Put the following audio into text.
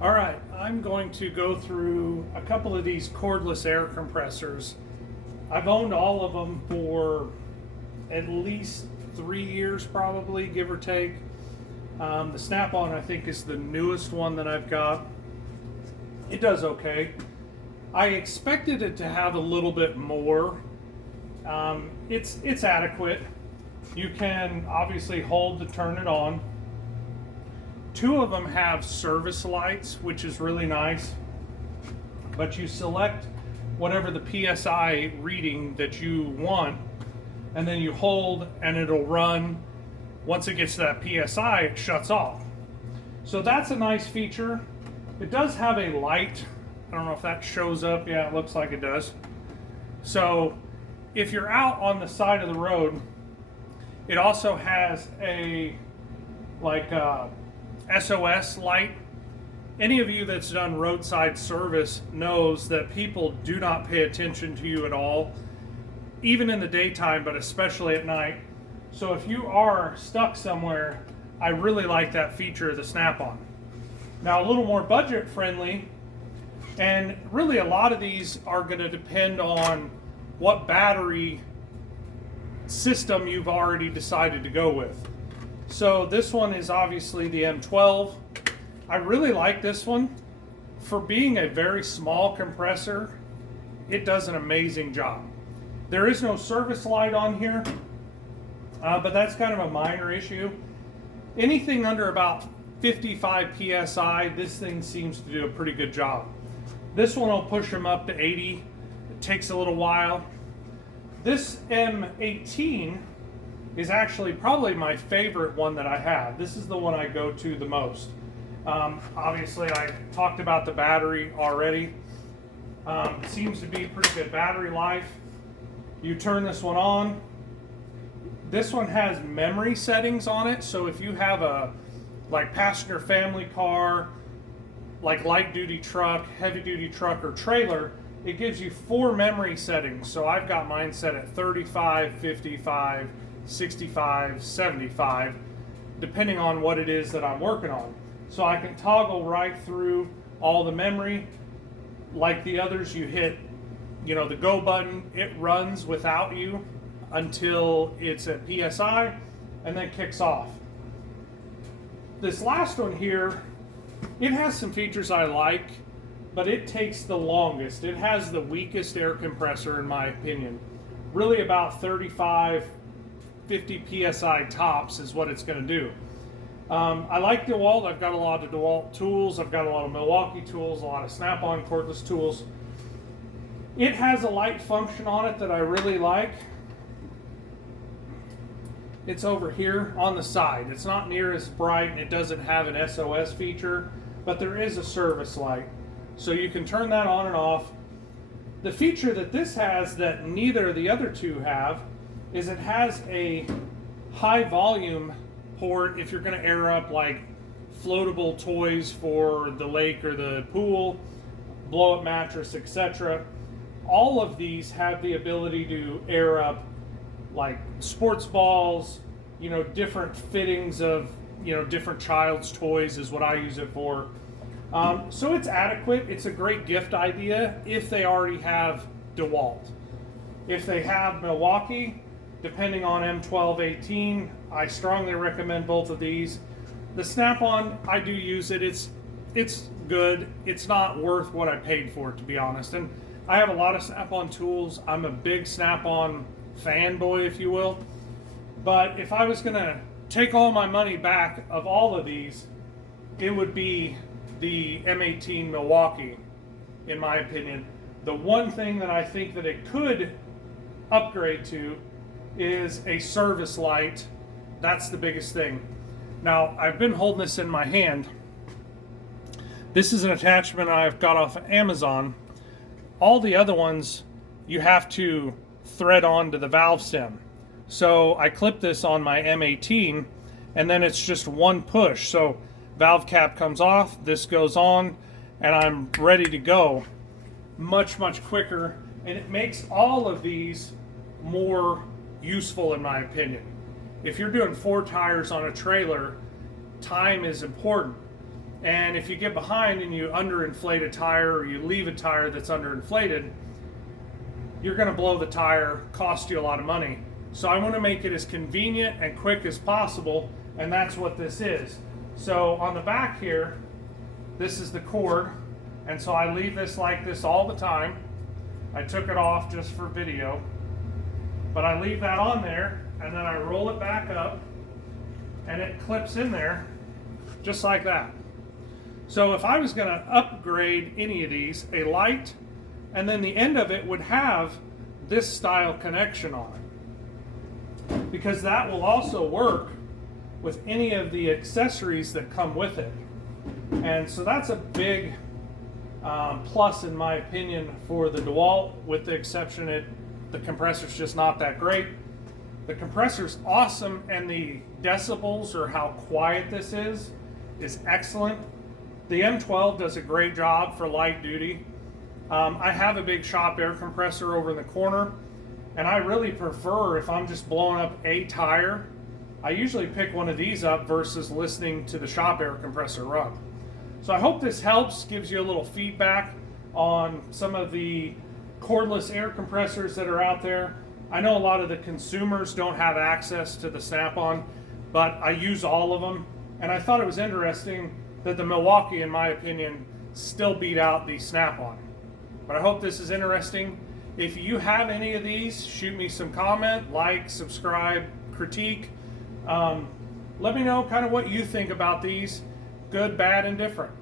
All right, I'm going to go through a couple of these cordless air compressors. I've owned all of them for at least 3 years, probably, give or take. The Snap-on, I think, is the newest one that I've got. It does okay. I expected it to have a little bit more. It's adequate. You can obviously hold to turn it on. 2 of them have service lights, which is really nice. But you select whatever the PSI reading that you want, and then you hold and it'll run. Once it gets to that PSI, it shuts off. So that's a nice feature. It does have a light. I don't know if that shows up. Yeah, it looks like it does. So if you're out on the side of the road, it also has a SOS light. Any of you that's done roadside service knows that people do not pay attention to you at all, even in the daytime, but especially at night. So if you are stuck somewhere, I really like that feature of the Snap-on. Now, a little more budget friendly, and really a lot of these are going to depend on what battery system you've already decided to go with. So this one is obviously the M12. I really like this one. For being a very small compressor, it does an amazing job. There is no service light on here, but that's kind of a minor issue. Anything under about 55 PSI, this thing seems to do a pretty good job. This one will push them up to 80. It takes a little while. This M18 is actually probably my favorite one that I have. This is the one I go to the most. Obviously, I talked about the battery already. It seems to be pretty good battery life. You turn this one on. This one has memory settings on it, so if you have a passenger family car, like light duty truck, heavy duty truck, or trailer, it gives you 4 memory settings. So I've got mine set at 35, 55, 65, 75, depending on what it is that I'm working on. So I can toggle right through all the memory. Like the others, you hit, the go button, it runs without you until it's at PSI and then kicks off. This last one here, it has some features I like, but it takes the longest. It has the weakest air compressor in my opinion. Really about 35, 50 PSI tops is what it's going to do. I like Dewalt. I've got a lot of Dewalt tools. I've got a lot of Milwaukee tools, a lot of Snap-on cordless tools. It has a light function on it that I really like. It's over here on the side. It's not near as bright, and it doesn't have an SOS feature, but there is a service light. So you can turn that on and off. The feature that this has that neither of the other two have is it has a high volume port if you're going to air up like floatable toys for the lake or the pool, blow up mattress, etc. All of these have the ability to air up like sports balls, different fittings of, different child's toys is what I use it for. So it's adequate. It's a great gift idea if they already have Dewalt. If they have Milwaukee, depending on M12, 18, I strongly recommend both of these. The Snap-on, I do use it. It's good. It's not worth what I paid for it, to be honest. And I have a lot of Snap-on tools. I'm a big Snap-on fanboy, if you will. But if I was going to take all my money back of all of these, it would be the M18 Milwaukee, in my opinion. The one thing that I think that it could upgrade to is a service light. That's the biggest thing. Now, I've been holding this in my hand. This is an attachment I've got off of Amazon. All the other ones, you have to thread onto the valve stem. So I clip this on my M18, and then it's just one push. So valve cap comes off, this goes on, and I'm ready to go. Much, much quicker, and it makes all of these more useful in my opinion. If you're doing 4 tires on a trailer, time is important. And if you get behind and you underinflate a tire, or you leave a tire that's underinflated, you're going to blow the tire, cost you a lot of money. So I want to make it as convenient and quick as possible, and that's what this is. So on the back here, this is the cord, and so I leave this like this all the time. I took it off just for video, but I leave that on there, and then I roll it back up, and it clips in there just like that. So if I was going to upgrade any of these, a light, and then the end of it would have this style connection on it, because that will also work with any of the accessories that come with it. And so that's a big plus in my opinion for the Dewalt, with the exception the compressor's just not that great. The compressor's awesome, and the decibels, or how quiet this is excellent. The M12 does a great job for light duty. I have a big shop air compressor over in the corner, and I really prefer, if I'm just blowing up a tire, I usually pick one of these up versus listening to the shop air compressor run. So I hope this helps, gives you a little feedback on some of the cordless air compressors that are out there. I know a lot of the consumers don't have access to the Snap-on, but I use all of them, and I thought it was interesting that the Milwaukee, in my opinion, still beat out the Snap-on. But I hope this is interesting. If you have any of these, shoot me some comment, like, subscribe, critique. Let me know kind of what you think about these, good, bad, and different.